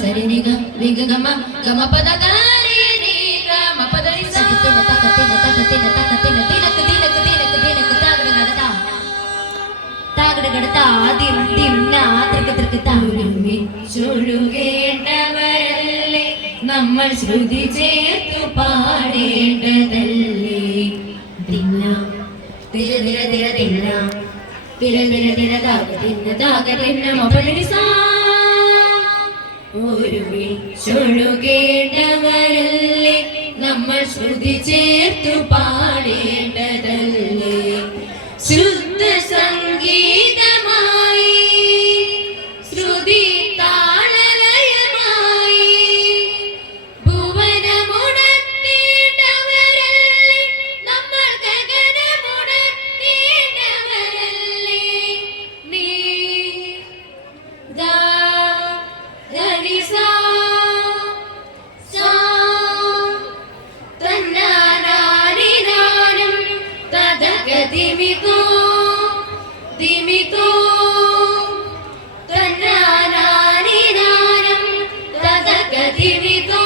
సరి నిగ నిగ గమ గమ పద గారి నీ గమ పద ని సా తిన తక తిన తక తిన తక తిన తిన తిన తిన తిన తాగడ గడత తాగడ గడత దిమ్ దిమ్ నా త్రిక త్రిక తాగుమి ചൊല്ലുകേണ്ടവരല്ലേ നമ്മൾ ശ്രുതി ചേർത്തു പാടേണ്ടതല്ലേ తిన్న తిన తిన తిన తిన్న తిన తిన తిన తాక తిన్న తాక తిన్న మొదటి ഒരുമിച്ചൊഴുകേണ്ടവരല്ലേ നമ്മൾ ശ്രുതി ചേർത്തു പാടേണ്ടത് దిమితో దిమితో తన్నారారినారం తదక దిమితో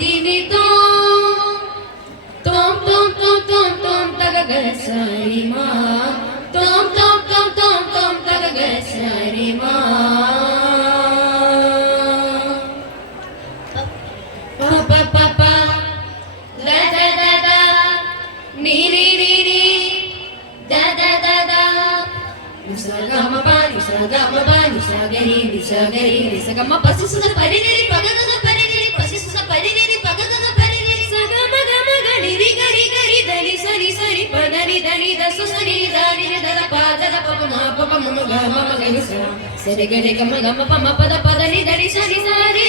దిమితో తోం తోం తోం తోం తోం తగగ సరిమా సగమ పసిసున పరినిరి పగగగ పరినిరి పసిసున పరినిరి పగగగ పరినిరి సగమ గమ గనిరి గరి గరి దని సని సని పదని దని దసు సని దాని దర పాద ద పమ పమ మమ గమ మగని సరి గరి గమ గమ పమ పద పదని దని సని సరి.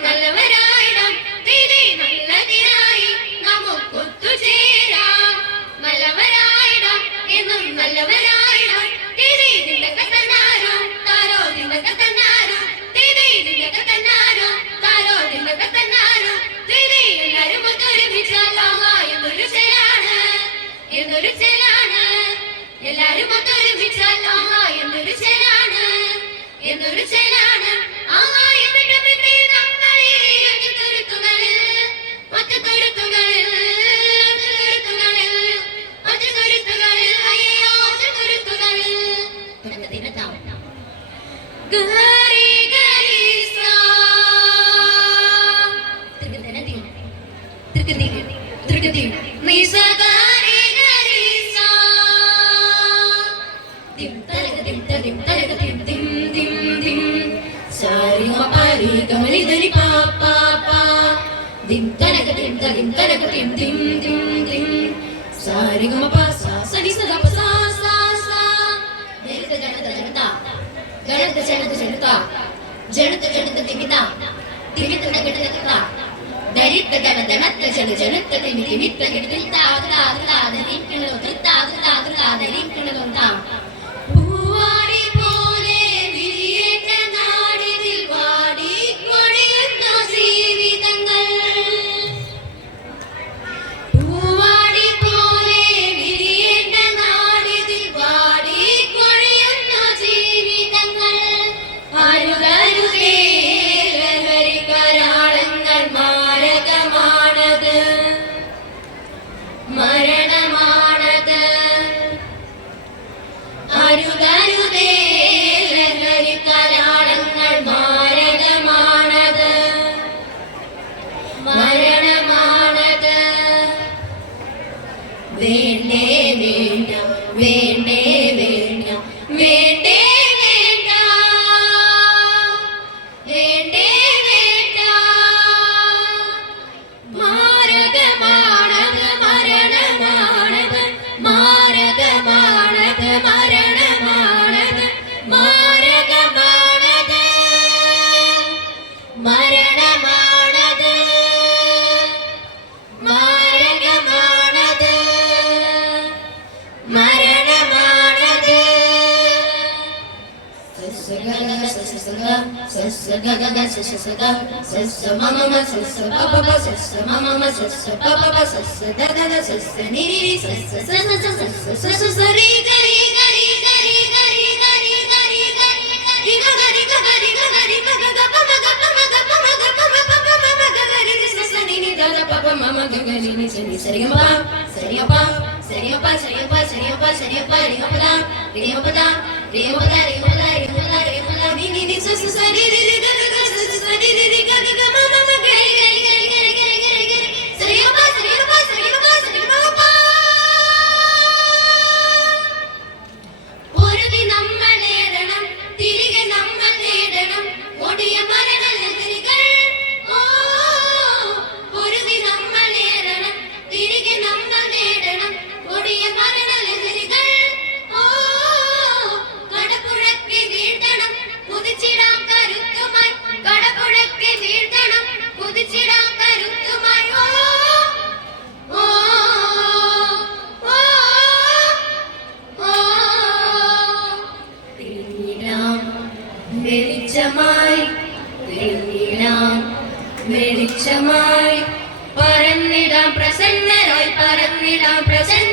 എന്തൊരു ചേലാണ് എല്ലാരും ഒത്തൊരുമിച്ചാൽ എന്തൊരു ചേലാണ് എന്തൊരു ചേലാണ് ആ dim da dim da da dim dim dim dim sa re ga ma pa sa sa ni sa da pa sa sa sa ಜನತ ಜನತ ಜನತ ಗಣತ ಜನತ ಜನತ ಜನತ ಜನತ ತಿಮಿತ ತಿಮಿತ ನಗಟ ನಗತ ದರಿತ ಗಣ ದಣತ್ತ ಜನ ಜನತ ತಿಮಿ ತಿಮಿತ್ತ ಗಿಡ ತಿಂತ ಆಗಲ ಆಗಲ ಅದ ನಿಂಕಣದ ತಿಂತ ಆಗಲ ಆಗಲ ಅದ ನಿಂಕಣದ ಅಂತ sisse ga ga ga sisse sisse ga sisse ma ma ma sisse pa pa pa sisse ma ma ma sisse pa pa pa sisse da da da sisse ni ni ni sisse sa sa sa sisse sa sa sa ri ga ri ga ri ga ri ga ri ga ri ga ri ga ri ga ga ri ga ga ri ga ga ri ga ga ga pa ma ga pa ma ga pa ma ga pa ma pa pa ma ma ga ga ri ni sa sa ni ni da da pa pa ma ma ga ga ri ni sa ni sa ri ga pa sa ri ga pa sa ri ga pa sa ri ga pa sa ri ga pa sa ri ga pa ri ga pa da ri ga pa da రేమగా రేమగా రేమగా రేమగా నిన్ను చూసి సరి రి రి గ గ సరి రి రి గ గ വെളിച്ചമായി വിളങ്ങിടാം വെളിച്ചമായി പറന്നിടാം പ്രസന്നരായി പറന്നിടാം പ്രസന്ന